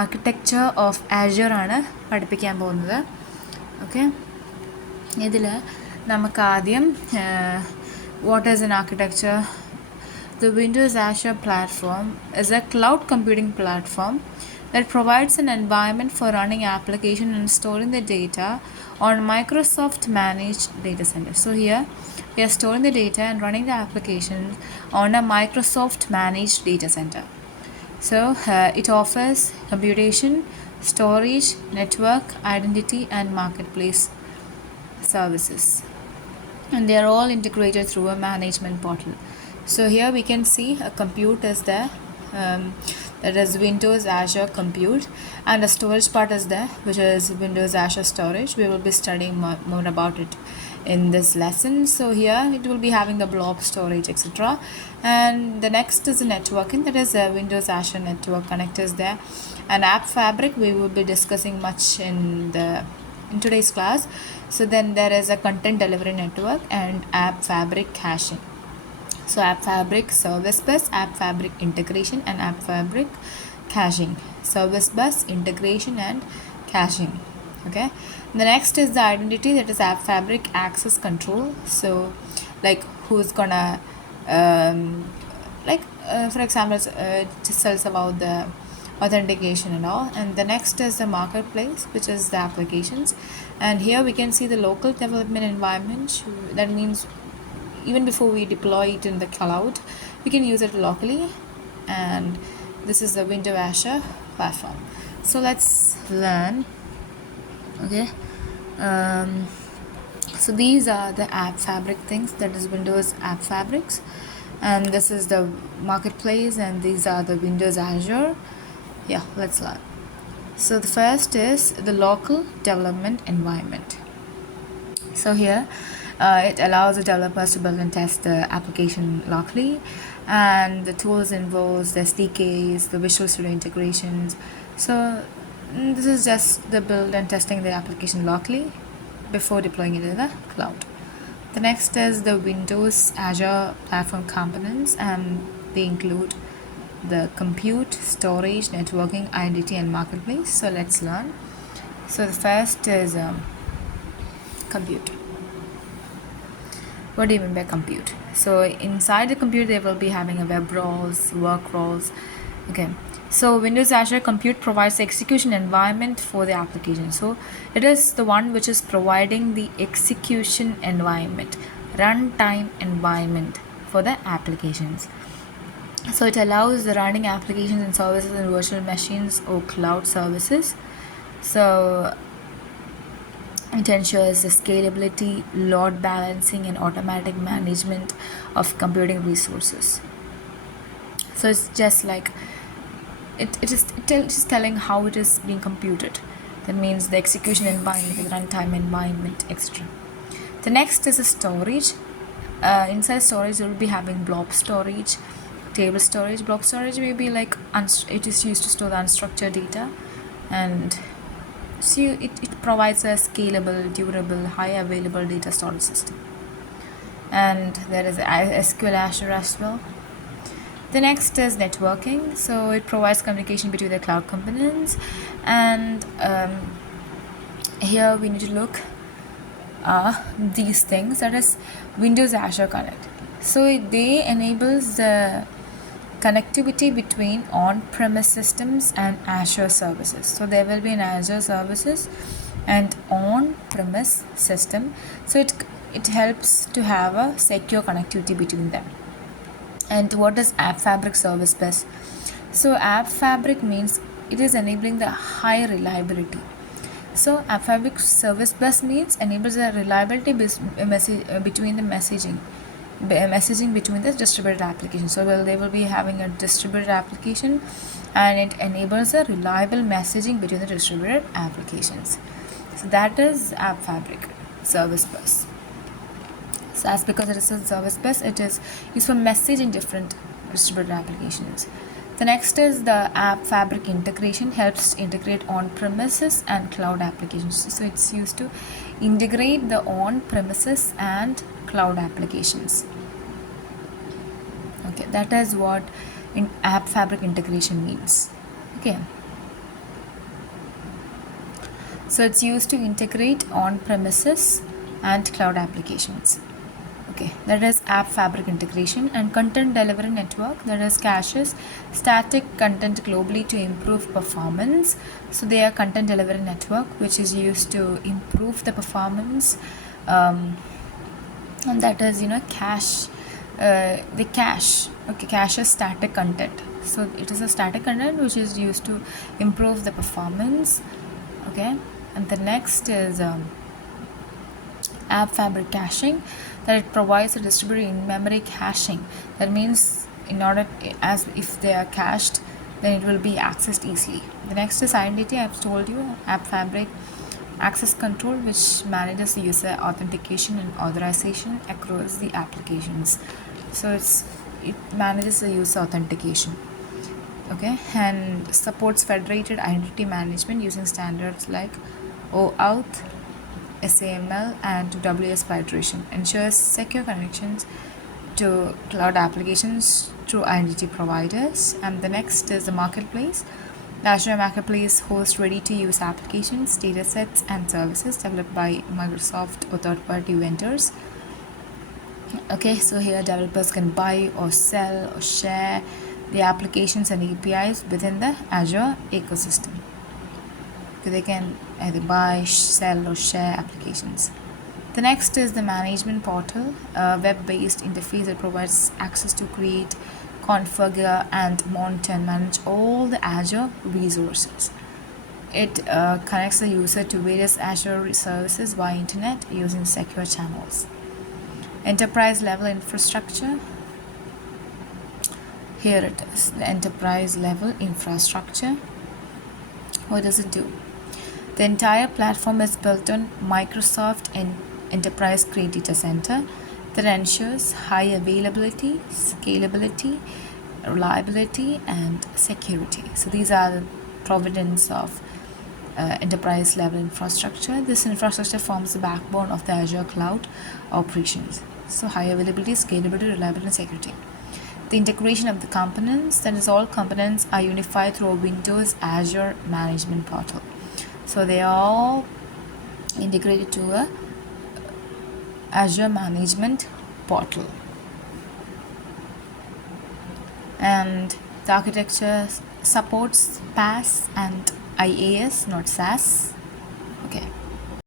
Architecture of Azure ആണ് പഠിപ്പിക്കാൻ പോകുന്നത്. ഓക്കെ, ഇതിൽ നമുക്ക് ആദ്യം what is an architecture? The Windows Azure platform is a cloud computing platform that provides an environment for running applications and storing the data on Microsoft managed data center. So here we are storing the data and running the applications on a Microsoft managed data center. So it offers computation, storage, network, identity, and marketplace services, and they are all integrated through a management portal. So here we can see a compute is there, that is Windows Azure Compute, and the storage part is there, which is Windows Azure Storage. We will be studying more about it in this lesson. So here it will be having the blob storage, etc. And the next is the networking, that is Windows Azure Network connectors there, and App Fabric we will be discussing much in today's class. So then there is a content delivery network and App Fabric caching. So App Fabric Service Bus, App Fabric integration, and App Fabric caching. Service Bus integration and caching. Okay, the next is the identity, that is App Fabric access control. So like who's gonna for example just tells about the authentication and all. And the next is the marketplace, which is the applications, and here we can see the local development environment. That means even before we deploy it in the cloud, we can use it locally. And this is the Window Azure platform. So let's learn. Okay, so these are the App Fabric things, that is Windows App Fabrics, and this is the marketplace, and these are the Windows Azure. Yeah, let's learn. So the first is the local development environment. So here it allows the developers to build and test the application locally, and the tools involves the SDKs, the Visual Studio integrations. So this is just the build and testing the application locally before deploying it in the cloud. The next is the Windows Azure platform components, and they include the compute, storage, networking, identity, and marketplace. So let's learn. So the first is compute. What do you mean by compute? So inside the compute they will be having a web roles, work roles. Okay, so Windows Azure Compute provides the execution environment for the application. So it is the one which is providing the execution environment, runtime environment for the applications. So it allows the running applications and services in virtual machines or cloud services. So it ensures the scalability, load balancing, and automatic management of computing resources. So it's just like it is telling how it is being computed. That means the execution environment, the runtime environment, etc. The next is the storage. Inside storage you will be having blob storage, table storage. Blob storage may be like it is used to store the unstructured data, and so it provides a scalable, durable, high available data storage system. And there is SQL Azure as well. The next is networking. So it provides communication between the cloud components, and here we need to look these things, that is Windows Azure Connect. So they enables the connectivity between on-premise systems and Azure services. So there will be an Azure services and on-premise system. So it helps to have a secure connectivity between them. And what is App Fabric Service Bus? So App Fabric means it is enabling the high reliability. So App Fabric Service Bus means enables the reliability between the messaging between the distributed applications. So they will be having a distributed application, and it enables a reliable messaging between the distributed applications. So that is App Fabric Service Bus. So as because it is a service bus, it is used for messaging different distributed applications. The next is the App Fabric integration, helps integrate on-premises and cloud applications. So it's used to integrate the on-premises and cloud applications. Okay, that is what App Fabric integration means. Okay, So it's used to integrate on-premises and cloud applications. Okay, that is app fabric integration. And content delivery network, that is caches static content globally to improve performance. So they are content delivery network which is used to improve the performance, and that is cache, the cache. Okay, caches static content, so it is a static content which is used to improve the performance. Okay, and the next is app fabric caching, that it provides a distributed in-memory caching. That means in order, as if they are cached, then it will be accessed easily. The next is identity. I've told you, app fabric access control, which manages the user authentication and authorization across the applications. So it manages the user authentication. Okay, and supports federated identity management using standards like OAuth, SAML, and WS federation. Ensures secure connections to cloud applications through identity providers. And the next is the marketplace. The Azure Marketplace hosts ready-to-use applications, datasets, and services developed by Microsoft or third-party vendors. Okay, so here developers can buy or sell or share the applications and APIs within the Azure ecosystem. Okay, they can either buy, sell, or share applications. The next is the management portal, a web-based interface that provides access to create, configure, and monitor and manage all the Azure resources. It connects the user to various Azure services via internet using secure channels. Enterprise level infrastructure. Here it is, the enterprise level infrastructure. What does it do? The entire platform is built on Microsoft Enterprise Grade Data Center that ensures high availability, scalability, reliability, and security. So these are the providence of enterprise level infrastructure. This infrastructure forms the backbone of the Azure cloud operations. So high availability, scalability, reliability, and security. The integration of the components, that is, all components are unified through a Windows Azure management portal. So they are all integrated to a Azure management portal. And the architecture supports PaaS and IaaS, not SaaS. Okay.